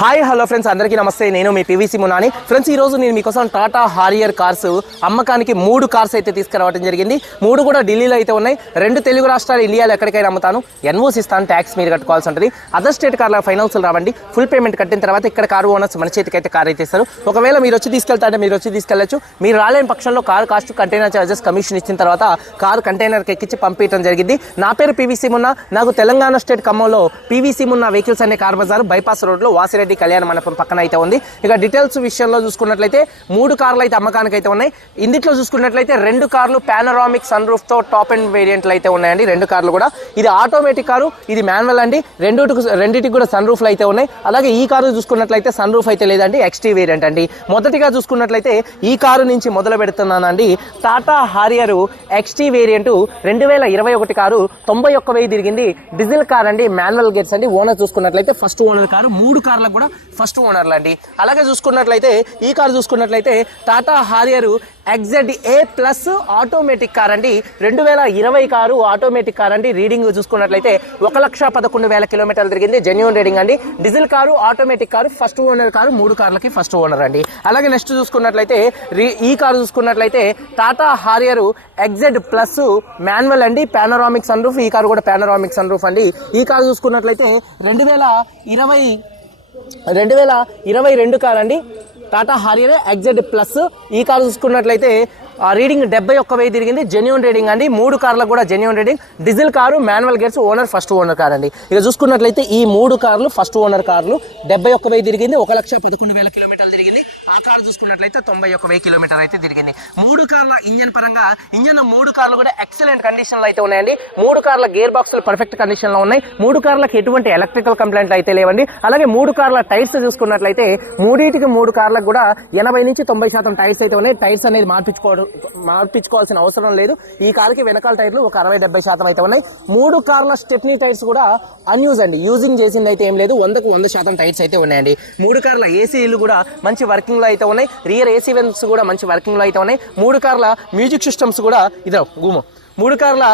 Hi hello friends అందరికీ నమస్తే. నేను మీ పివిసి మునాని ఫ్రెండ్స్ ఈ రోజు నేను మీకోసం టాటా హారియర్ కార్స్ అమ్మకానికి మూడు కార్స్ అయితే తీసుకురావడం జరిగింది. మూడు కూడా ఢిల్లీలో అయితే ఉన్నాయి. రెండు తెలుగు రాష్ట్రాలు ఇండియాలో ఎక్కడికైనా అమ్ముతాను. ఎన్ఓసి ఇస్తాను ట్యాక్స్ మీరు కట్టుకోవాల్సి ఉంటుంది. అదర్ స్టేట్ కార్ల ఫైనాన్స్ రావండి. ఫుల్ పేమెంట్ కట్టిన తర్వాత ఇక్కడ కారు ఓనర్స్ మన చేతికి అయితే కార్ అయితే ఇస్తారు. ఒకవేళ మీరు వచ్చి తీసుకెళ్తారంటే మీరు వచ్చి తీసుకెళ్ళచ్చు. మీరు రాలేని పక్షంలో car cost container charges commission ఇచ్చిన తర్వాత కారు కంటైనర్కి ఎక్కించి పంపించడం జరిగింది. నా పేరు పీవీసీ మున్నా నాకు తెలంగాణ స్టేట్ ఖమ్మంలో పీవీసీ మున్నా వెహికల్స్ అనే కార్ బజార్ బైపాస్ రోడ్లో వాసిరెడ్డి కళ్యాణ మండపం పక్కన అయితే ఉంది. ఇక డీటెయిల్స్ విషయంలో చూసుకున్నట్లయితే మూడు కార్లు అయితే అమ్మకానికి అయితే ఉన్నాయి. ఇందిట్లో చూసుకున్నట్లయితే రెండు కార్లు పానరామిక్ సన్ రూఫ్తో టాప్ అండ్ వేరియంట్లు అయితే ఉన్నాయండి. రెండు కార్లు కూడా. ఇది ఆటోమేటిక్ కారు ఇది మాన్యువల్ అండి. రెండు రెండింటికి కూడా సన్ రూఫ్లు అయితే ఉన్నాయి. అలాగే ఈ కారు చూసుకున్నట్లయితే సన్ రూఫ్ అయితే లేదండి ఎక్స్టీ వేరియంట్ అండి. మొదటిగా చూసుకున్నట్లయితే ఈ కారు నుంచి మొదలు పెడుతున్నానండి. టాటా హారియర్ ఎక్స్టీ వేరియంట్ రెండు వేల ఇరవై ఒకటి కారు తొంభై ఒక్క వెయ్యి తిరిగింది. డీజిల్ కార్ అండి మాన్యువల్ గేట్స్ అండి. ఓనర్ చూసుకున్నట్లయితే ఫస్ట్ ఓనర్ కారు. మూడు కార్లకు కూడా ఫస్ట్ ఓనర్లు అండి అలాగే చూసుకున్నట్లయితే ఈ కారు చూసుకున్నట్లయితే Tata Harrier XZ A plus automatic car అండి. రెండు వేల ఇరవై కారు ఆటోమేటిక్ కార్ అండి. రీడింగ్ చూసుకున్నట్లయితే ఒక లక్ష పదకొండు వేల కిలోమీటర్లు తిరిగింది. జెన్యున్ రీడింగ్ అండి. Diesel car automatic car first owner car మూడు కార్లకి ఫస్ట్ ఓనర్ అండి. అలాగే నెక్స్ట్ చూసుకున్నట్లయితే రీ- ఈ కారు చూసుకున్నట్లయితే Tata Harrier XZ plus manual అండి. పానరామిక్ సన్ రూఫ్ ఈ కారు కూడా పానరామిక్ సన్ రూఫ్ అండి. ఈ కారు చూసుకున్నట్లయితే రెండు వేల ఇరవై రెండు వేల ఇరవై రెండు కార్ అండి టాటా హారియర్ ఎగ్జెడ్ ప్లస్ ఈ కారు చూసుకున్నట్లయితే రీడింగ్ డెబ్బై ఒక్క వెయ్యి తిరిగింది. జెన్యున్ రీడింగ్ అండి. మూడు కార్లకు కూడా genuine reading diesel car manual gates owner first owner car అండి. ఇక చూసుకున్నట్లయితే ఈ మూడు కార్లు ఫస్ట్ ఓనర్ కార్లు డెబ్బై ఒక్క వెయ్యి తిరిగింది. ఒక లక్ష పదకొండు వేల కిలోమీటర్లు తిరిగింది. ఆ కార్ చూసుకున్నట్లయితే తొంభై ఒక్క వెయ్యి కిలోమీటర్ అయితే తిరిగింది. మూడు కార్ల ఇంజన్ పరంగా ఇంజన్ మూడు కార్లు కూడా ఎక్సలెంట్ కండిషన్లో అయితే ఉన్నాయండి. మూడు కార్ల గేర్ బాక్సులు పర్ఫెక్ట్ కండిషన్లో ఉన్నాయి. మూడు కార్లకు ఎటువంటి ఎలక్ట్రికల్ కంప్లైంట్లు అయితే లేవండి. అలాగే మూడు కార్ల టైర్స్ చూసుకున్నట్లయితే మూడింటికి మూడు కార్లకు కూడా ఎనభై నుంచి తొంభై శాతం టైర్స్ అయితే ఉన్నాయి. టైర్స్ అనేది మార్పించుకోవడం మార్పించుకోవాల్సిన అవసరం లేదు. ఈ కార్కి వెనకాల టైర్లు ఒక అరవై డెబ్బై శాతం అయితే ఉన్నాయి. మూడు కార్ల స్టెప్నీ టైర్స్ కూడా అన్యూజ్ అండి. యూజింగ్ చేసింది అయితే ఏం లేదు. వందకు వంద శాతం టైర్స్ అయితే ఉన్నాయండి. మూడు కార్ల ఏసీలు కూడా మంచి వర్కింగ్లో అయితే ఉన్నాయి. రియర్ ఏసీ వెన్స్ కూడా మంచి వర్కింగ్లో అయితే ఉన్నాయి. మూడు కార్ల మ్యూజిక్ సిస్టమ్స్ కూడా ఇదో గుమ మూడు కార్ల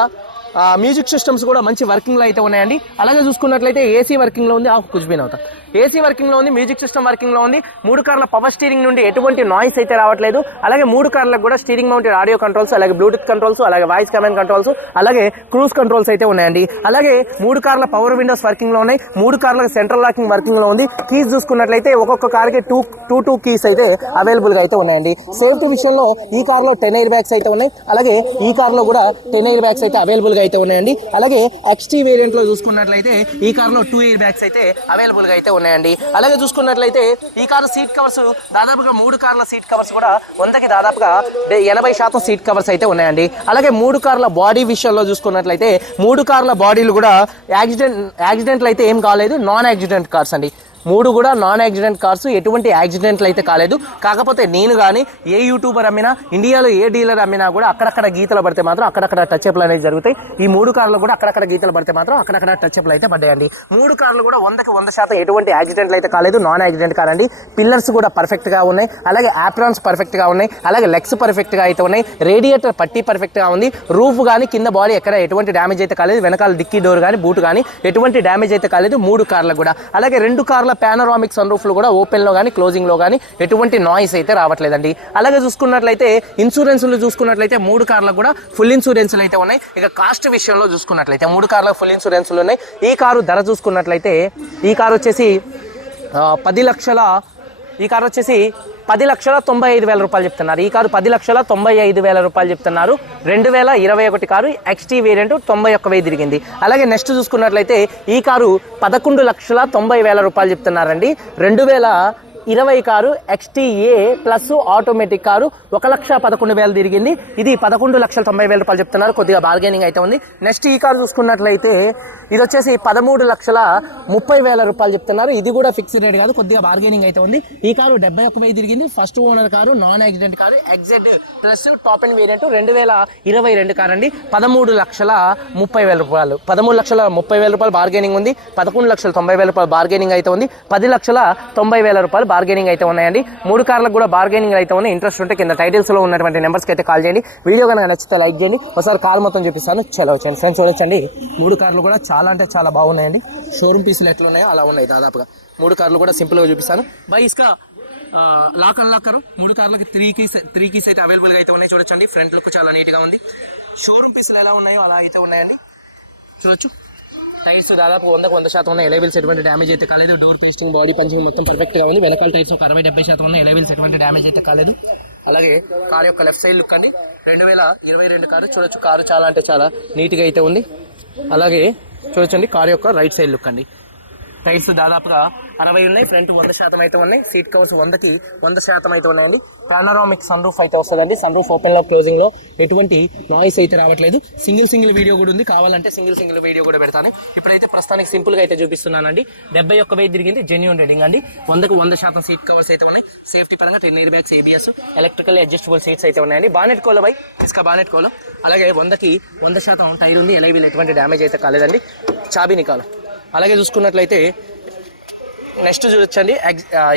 మ్యూజిక్ సిస్టమ్స్ కూడా మంచి వర్కింగ్లో అయితే ఉన్నాయండి. అలాగే చూసుకున్నట్లయితే ఏసీ వర్కింగ్లో ఉంది. ఆఫ్ కుజ్బీన్ అవుతా. ఏసీ వర్కింగ్లో ఉంది మ్యూజిక్ సిస్టమ్ వర్కింగ్లో ఉంది. మూడు కార్ల పవర్ స్టీరింగ్ నుండి ఎటువంటి నాయిస్ అయితే రావట్లేదు. అలాగే మూడు కార్లకు కూడా స్టీరింగ్ మౌంటెడ్ ఆడియో కంట్రోల్స్ అలాగే బ్లూటూత్ కంట్రోల్స్ అలాగే వాయిస్ కమాండ్ కంట్రోల్స్ అలాగే క్రూజ్ కంట్రోల్స్ అయితే ఉన్నాయండి. అలాగే మూడు కార్ల పవర్ విండోస్ వర్కింగ్లో ఉన్నాయి. మూడు కార్లకు సెంట్రల్ లాకింగ్ వర్కింగ్లో ఉంది. కీస్ చూసుకున్నట్లయితే ఒక్కొక్క కార్కి టూ టూ టూ కీస్ అయితే అవైలబుల్గా అయితే ఉన్నాయండి. సేఫ్టీ విషయంలో ఈ కార్లో టెన్ ఎయిర్ బ్యాగ్స్ అయితే ఉన్నాయి. అలాగే ఈ కార్లో కూడా టెన్ ఎయిర్ బ్యాగ్స్ అయితే అవైలబుల్గా గా అయితే ఉన్నాయండి. అలాగే ఎక్స్టీ వేరియంట్లో చూసుకున్నట్లయితే ఈ కార్లో టూ ఇయర్ బ్యాగ్స్ అయితే అవైలబుల్గా అయితే ఉన్నాయండి. అలాగే చూసుకున్నట్లయితే ఈ కారు సీట్ కవర్స్ దాదాపుగా మూడు కార్ల సీట్ కవర్స్ కూడా వందకి దాదాపుగా ఎనభై శాతం సీట్ కవర్స్ అయితే ఉన్నాయండి. అలాగే మూడు కార్ల బాడీ విషయంలో చూసుకున్నట్లయితే మూడు కార్ల బాడీలు కూడా యాక్సిడెంట్ యాక్సిడెంట్లు అయితే ఏం కాలేదు నాన్ యాక్సిడెంట్ కార్స్ అండి. మూడు కూడా నాన్ యాక్సిడెంట్ కార్స్ ఎటువంటి యాక్సిడెంట్లు అయితే కాలేదు. కాకపోతే నేను కానీ ఏ యూట్యూబర్ అమ్మినా ఇండియాలో ఏ డీలర్ అమ్మినా కూడా అక్కడక్కడ గీతలు పడితే మాత్రం అక్కడక్కడ టచ్ అప్లు అనేది జరుగుతాయి. ఈ మూడు కార్లు కూడా అక్కడక్కడ గీతలు పడితే మాత్రం అక్కడక్కడ టచ్ అప్లు అయితే పడ్డాయండి. మూడు కార్లు కూడా వందకి వంద శాతం ఎటువంటి యాక్సిడెంట్లు అయితే కాలేదు. నాన్ యాక్సిడెంట్ కార్ అండి. పిల్లర్స్ కూడా పర్ఫెక్ట్గా ఉన్నాయి. అలాగే ఆప్రాన్స్ పర్ఫెక్ట్గా ఉన్నాయి. అలాగే లెగ్స్ పర్ఫెక్ట్గా అయితే ఉన్నాయి. రేడియేటర్ పట్టి పర్ఫెక్ట్గా ఉంది. రూఫ్ కానీ కింద బాడీ ఎక్కడ ఎటువంటి డ్యామేజ్ అయితే కాలేదు. వెనకాల డిక్కీ డోర్ కానీ బూట్ కానీ ఎటువంటి డ్యామేజ్ అయితే కాలేదు. మూడు కార్లకు కూడా. అలాగే రెండు కార్ల పానరామిక్ సన్ రూఫ్లు కూడా ఓపెన్లో కానీ క్లోజింగ్లో కానీ ఎటువంటి నాయిస్ అయితే రావట్లేదండి. అలాగే చూసుకున్నట్లయితే ఇన్సూరెన్స్లు చూసుకున్నట్లయితే మూడు కార్లకు కూడా ఫుల్ ఇన్సూరెన్స్లు అయితే ఉన్నాయి. ఇక కాస్ట్ విషయంలో చూసుకున్నట్లయితే మూడు కార్లకు ఫుల్ ఇన్సూరెన్స్లు ఉన్నాయి. ఈ కారు ధర చూసుకున్నట్లయితే ఈ కారు వచ్చేసి పది లక్షల ఈ కారు వచ్చేసి పది లక్షల తొంభై ఐదు వేల రూపాయలు చెప్తున్నారు. ఈ కారు పది లక్షల తొంభై ఐదు వేల రూపాయలు చెప్తున్నారు. రెండు వేల ఇరవై ఒకటి కారు ఎక్స్టీ వేరియంట్ తొంభై ఒక్క వెయ్యి తిరిగింది. అలాగే నెక్స్ట్ చూసుకున్నట్లయితే ఈ కారు పదకొండు లక్షల తొంభై వేల రూపాయలు చెప్తున్నారండి. రెండు వేల ఇరవై car XZA plus automatic car ఒక లక్ష పదకొండు వేలు తిరిగింది. ఇది పదకొండు లక్షల తొంభై వేల రూపాయలు చెప్తున్నారు. కొద్దిగా బార్గెనింగ్ అయితే ఉంది. నెక్స్ట్ ఈ కారు చూసుకున్నట్లయితే ఇది వచ్చేసి పదమూడు లక్షల ముప్పై వేల రూపాయలు చెప్తున్నారు. ఇది కూడా ఫిక్స్డ్ రేట్ కాదు కొద్దిగా బార్గెనింగ్ అయితే ఉంది. ఈ కారు డెబ్బై ఒక్క వెయ్యి తిరిగింది. First owner car non accident car XZ plus top and variant రెండు వేల ఇరవై రెండు కారు అండి పదమూడు లక్షల ముప్పై వేల రూపాయలు. పదమూడు లక్షల ముప్పై వేల రూపాయలు బార్గెనింగ్ ఉంది. పదకొండు లక్షల తొంభై వేల రూపాయలు బార్గెనింగ్ అయితే ఉంది. పది లక్షల తొంభై వేల రూపాయలు బార్గెనింగ్ అయితే ఉన్నాయండి. మూడు కార్లకు కూడా బార్గెనింగ్ అయితే ఉన్నాయి. ఇంట్రెస్ట్ ఉంటే కింద టైటిల్స్లో ఉన్నటువంటి నెంబర్స్కి అయితే కాల్ చేయండి. వీడియో కనుక నచ్చితే లైక్ చేయండి. ఒకసారి కార్ మొత్తం చూపిస్తాను. చాలా వచ్చండి ఫ్రెండ్స్ చూడొచ్చండి. మూడు కార్లు కూడా చాలా అంటే చాలా బాగున్నాయండి. షోరూమ్ పీసులు ఎట్లా ఉన్నాయో అలా ఉన్నాయి దాదాపుగా. మూడు కార్లు కూడా సింపుల్గా చూపిస్తాను. బై ఇస్కా. లాక్ అన్లాక్ మూడు కార్లకి త్రీ కీస్ త్రీ కీస్ అయితే అవైలబుల్గా అయితే ఉన్నాయి. చూడొచ్చండి. ఫ్రంట్ లుక్ చాలా నీట్గా ఉంది. షోరూమ్ పీసులు ఎలా ఉన్నాయో అలా అయితే ఉన్నాయండి. చూడొచ్చు. టైర్స్ దాదాపు వందకు వంద శాతం ఉన్నాయి ఎలైబిల్స్ ఎటువంటి డ్యామేజ్ అయితే కాలేదు. డోర్ పేస్టింగ్ బాడీ పంచింగ్ మొత్తం పర్ఫెక్ట్గా ఉంది. వెనకాల టైర్స్ ఒక అరవై డెబ్బై శాతం ఉన్నాయి ఎలైబిల్స్ ఎటువంటి డ్యామేజ్ అయితే కాలేదు. అలాగే కార్ యొక్క లెఫ్ట్ సైడ్ లుక్ అండి. రెండు వేల ఇరవై రెండు కారు చూడొచ్చు. కారు చాలా అంటే చాలా నీట్గా అయితే ఉంది. అలాగే చూడొచ్చండి కార్ యొక్క రైట్ సైడ్ లుక్ అండి. టైర్స్ దాదాపుగా అరవై ఉన్నాయి. ఫ్రంట్ వంద శాతం అయితే ఉన్నాయి. సీట్ కవర్స్ వందకి వంద శాతం అయితే ఉన్నాయండి. పానరామిక్ సన్ రూఫ్ అయితే వస్తుందండి. సన్ రూఫ్ ఓపెన్లో క్లోజింగ్లో ఎటువంటి నాయిస్ అయితే రావట్లేదు. సింగిల్ సింగిల్ వీడియో కూడా ఉంది. కావాలంటే సింగిల్ సింగిల్ వీడియో కూడా పెడతాను. ఇప్పుడైతే ప్రస్తుతానికి సింపుల్గా అయితే చూపిస్తున్నానండి. డెబ్బై ఒక్క వెయ్యి తిరిగింది. జెన్యున్ రీడింగ్ అండి. వందకు వంద శాతం సీట్ కవర్స్ అయితే ఉన్నాయి. సేఫ్టీ పరంగా ten airbags ABS electrical adjustable seats అయితే ఉన్నాయండి. బానెట్ కోలో బై ఇసుక బానెట్ కోలో అలాగే వందకి వంద శాతం టైర్ ఉంది. ఎలైవీల్ ఎటువంటి డ్యామేజ్ అయితే కాలేదండి. చాబీ నికాలు అలాగే చూసుకున్నట్లయితే నెక్స్ట్ చూడొచ్చండి.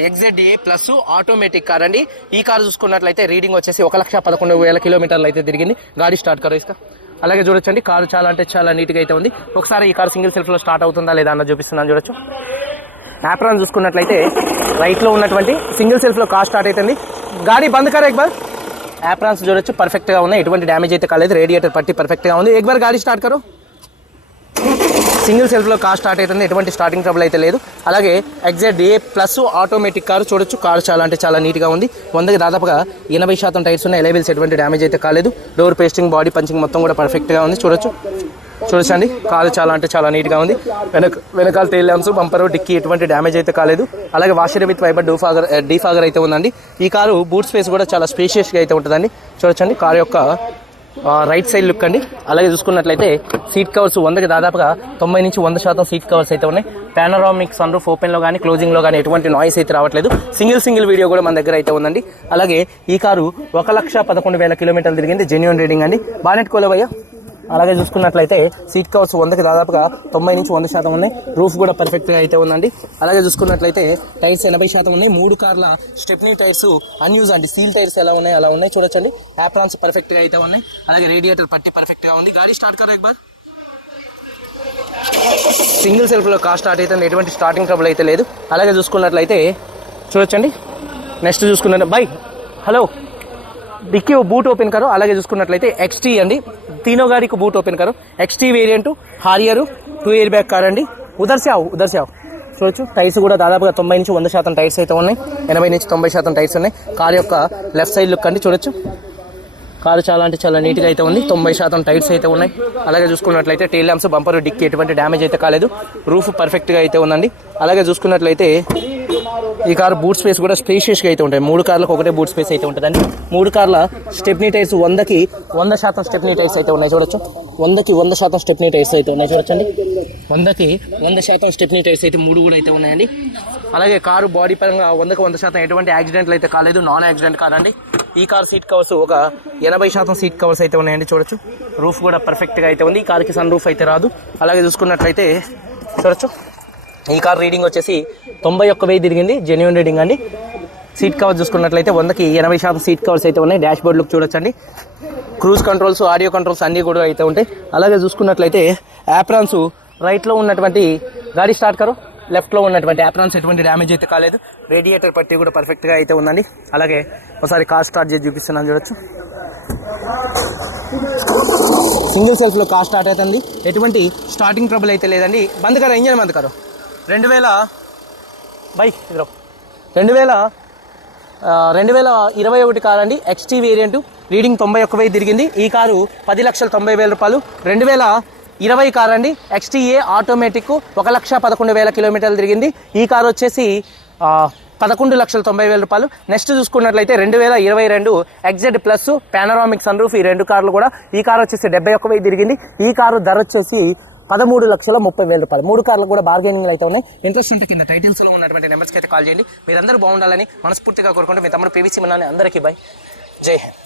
XZ A plus automatic car అండి. ఈ కార్ చూసుకున్నట్లయితే రీడింగ్ వచ్చేసి ఒక లక్ష పదకొండు వేల కిలోమీటర్లు అయితే తిరిగింది. గాడి స్టార్ట్ కారు ఇసుక. అలాగే చూడొచ్చండి కారు చాలా అంటే చాలా నీట్గా అయితే ఉంది. ఒకసారి ఈ కార్ సింగిల్ సెల్ఫ్లో స్టార్ట్ అవుతుందా లేదా అన్న చూపిస్తున్నాను చూడొచ్చు. యాప్రాన్ చూసుకున్నట్లయితే రైట్లో ఉన్నటువంటి సింగిల్ సెల్ఫ్లో కార్ స్టార్ట్ అవుతుంది గాడి బంద్ కరా ఎక్బార్ యాప్రాన్స్ చూడొచ్చు పర్ఫెక్ట్గా ఉన్నాయి. ఎటువంటి డ్యామేజ్ అయితే కాలేదు. రేడియేటర్ పట్టి పర్ఫెక్ట్గా ఉంది. ఎక్బార్ గాడి స్టార్ట్ కరో. సింగిల్ సెల్ఫ్లో కార్ స్టార్ట్ అవుతుంది. ఎటువంటి స్టార్టింగ్ ట్రబుల్ అయితే లేదు. అలాగే XZ A plus automatic car చూడొచ్చు. కారు చాలా అంటే చాలా నీట్గా ఉంది. వందకి దాదాపుగా ఎనభై శాతం టైర్స్ ఉన్నాయి. ఎలైబిల్స్ ఎటువంటి డ్యామేజ్ అయితే కాలేదు. డోర్ పేస్టింగ్ బాడీ పంచింగ్ మొత్తం కూడా పర్ఫెక్ట్గా ఉంది. చూడొచ్చు. చూడొచ్చండి. కారు చాలా అంటే చాలా నీట్గా ఉంది. వెనక వెనకాల టైల్ ల్యాంప్స్ బంపర్ డిక్కీ ఎటువంటి డ్యామేజ్ అయితే కాలేదు. అలాగే washer with wiper defogger defogger అయితే ఉందండి. ఈ కారు బూట్ స్పేస్ కూడా చాలా స్పేషియస్గా అయితే ఉంటుందండి. చూడొచ్చండి. కారు యొక్క రైట్ సైడ్ లుక్ అండి. అలాగే చూసుకున్నట్లయితే సీట్ కవర్స్ వందకి దాదాపుగా తొంభై నుంచి వంద శాతం సీట్ కవర్స్ అయితే ఉన్నాయి. పానరామిక్ సన్ రూఫ్ ఓపెన్లో కానీ క్లోజింగ్లో కానీ ఎటువంటి నాయిస్ అయితే రావట్లేదు. సింగిల్ సింగిల్ వీడియో కూడా మన దగ్గర అయితే ఉందండి. అలాగే ఈ కారు ఒక లక్ష పదకొండు వేల కిలోమీటర్లు తిరిగింది. జెన్యున్ రీడింగ్ అండి. బానెట్ కోలవయ్యా అలాగే చూసుకున్నట్లయితే సీట్ కవర్స్ వందకి దాదాపుగా తొంభై నుంచి వంద శాతం ఉన్నాయి. రూఫ్ కూడా పర్ఫెక్ట్గా అయితే ఉందండి. అలాగే చూసుకున్నట్లయితే టైర్స్ ఎనభై శాతం ఉన్నాయి. మూడు కార్ల స్టెప్నీ టైర్స్ అన్యూజ్ అండి. సీల్ టైర్స్ ఎలా ఉన్నాయి? అలా ఉన్నాయి. చూడొచ్చండి. యాప్రాన్స్ పర్ఫెక్ట్గా అయితే ఉన్నాయి. అలాగే రేడియేటర్ పట్టి పర్ఫెక్ట్గా ఉంది. గాడి స్టార్ట్ కరా ఎక్బార్ సింగిల్ సెల్ఫ్లో కార్ స్టార్ట్ అయితే ఎటువంటి స్టార్టింగ్ ట్రబుల్ అయితే లేదు. అలాగే చూసుకున్నట్లయితే చూడొచ్చండి. నెక్స్ట్ చూసుకున్నట్టు బై hello dicky boot open car అలాగే చూసుకున్నట్లయితే ఎక్స్టీ అండి. తీనో గారికి boot open car. XT variant Harrier two year back car అండి. ఉదర్శావు ఉదర్శావు చూడొచ్చు. టైర్స్ కూడా దాదాపుగా తొంభై నుంచి వంద శాతం టైర్స్ అయితే ఉన్నాయి. ఎనభై నుంచి తొంభై శాతం టైర్స్ ఉన్నాయి. కార్ యొక్క లెఫ్ట్ సైడ్ లుక్ అండి చూడొచ్చు. కారు చాలా అంటే చాలా నీట్గా అయితే ఉంది. తొంభై శాతం టైర్స్ అయితే ఉన్నాయి. అలాగే చూసుకున్నట్లయితే టైల్ ల్యాంప్స్ బంపర్ డిక్కి ఎటువంటి డ్యామేజ్ అయితే కాలేదు. రూఫ్ పర్ఫెక్ట్గా అయితే ఉందండి. అలాగే చూసుకున్నట్లయితే ఈ కారు బూట్ స్పేస్ కూడా స్పేషియస్గా అయితే ఉంటాయి. మూడు కార్లకు ఒకటే బూట్ స్పేస్ అయితే ఉంటుందండి. మూడు కార్ల స్టెప్నీ టైర్స్ వందకి వంద శాతం స్టెప్నీ టైర్స్ అయితే ఉన్నాయి చూడొచ్చు. వందకి వంద శాతం స్టెప్నీ టైర్స్ అయితే ఉన్నాయి చూడొచ్చండి. వందకి వంద శాతం స్టెప్నీ టైర్స్ అయితే మూడు కూడా అయితే ఉన్నాయండి. అలాగే కారు బాడీ పరంగా వందకు వంద శాతం ఎటువంటి యాక్సిడెంట్లు అయితే కాలేదు. నాన్ యాక్సిడెంట్ కాదండి. ఈ కార్ సీట్ కవర్స్ ఒక ఎనభై శాతం సీట్ కవర్స్ అయితే ఉన్నాయండి చూడొచ్చు. రూఫ్ కూడా పర్ఫెక్ట్గా అయితే ఉంది. ఈ కార్కి సన్ రూఫ్ అయితే రాదు. అలాగే చూసుకున్నట్లయితే చూడొచ్చు. ఈ కార్ రీడింగ్ వచ్చేసి తొంభై ఒక్క వెయ్యి తిరిగింది. జెన్యున్ రీడింగ్ అండి. సీట్ కవర్ చూసుకున్నట్లయితే వందకి ఎనభై శాతం సీట్ కవర్స్ అయితే ఉన్నాయి. డాష్ బోర్డ్ లుక్ చూడొచ్చండి. క్రూజ్ కంట్రోల్స్ ఆడియో కంట్రోల్స్ అన్నీ కూడా అయితే ఉంటాయి. అలాగే చూసుకున్నట్లయితే యాప్రాన్స్ రైట్లో ఉన్నటువంటి గాడి స్టార్ట్ కరో. లెఫ్ట్లో ఉన్నటువంటి యాప్రాన్స్ ఎటువంటి డ్యామేజ్ అయితే కాలేదు. రేడియేటర్ పట్టి కూడా పర్ఫెక్ట్గా అయితే ఉందండి. అలాగే ఒకసారి కార్ స్టార్ట్ చేసి చూపిస్తున్నాను చూడొచ్చు. సింగిల్ సెల్ఫ్లో కార్ స్టార్ట్ అవుతుంది. ఎటువంటి స్టార్టింగ్ ట్రబుల్ అయితే లేదండి. బంద్ కారు ఇంజన్ బంద్ రెండు వేల బై ఇద్దరు రెండు వేల రెండు వేల ఇరవై ఒకటి కారు అండి ఎక్స్టీ వేరియంట్ రీడింగ్ తొంభై ఒక్క వెయ్యి తిరిగింది. ఈ కారు పది లక్షల తొంభై వేల రూపాయలు. రెండు వేల ఇరవై కార్ అండి ఎక్స్టీఏ ఆటోమేటిక్ ఒక లక్ష పదకొండు వేల కిలోమీటర్లు తిరిగింది. ఈ కారు వచ్చేసి పదకొండు లక్షల తొంభై వేల రూపాయలు. నెక్స్ట్ చూసుకున్నట్లయితే రెండు వేల ఇరవై రెండు XZ plus panoramic sun roof ఈ రెండు కార్లు కూడా ఈ కారు వచ్చేసి డెబ్బై ఒక్క వెయ్యి తిరిగింది. ఈ కారు ధర వచ్చేసి పదమూడు లక్షల ముప్పై వేల రూపాయలు. మూడు కార్లు కూడా బార్గెనింగ్ అయితే ఉన్నాయి. ఇంట్రెస్ట్ ఉంటే కింద టైటిల్స్లో ఉన్నటువంటి నెంబర్స్కి అయితే కాల్ చేయండి. మీరందరూ బాగుండాలని మనస్ఫూర్తిగా కోరుకుంటూ మీ తమ్ముడు పీవీసీ మనాలి అందరికీ బై జై హింద్.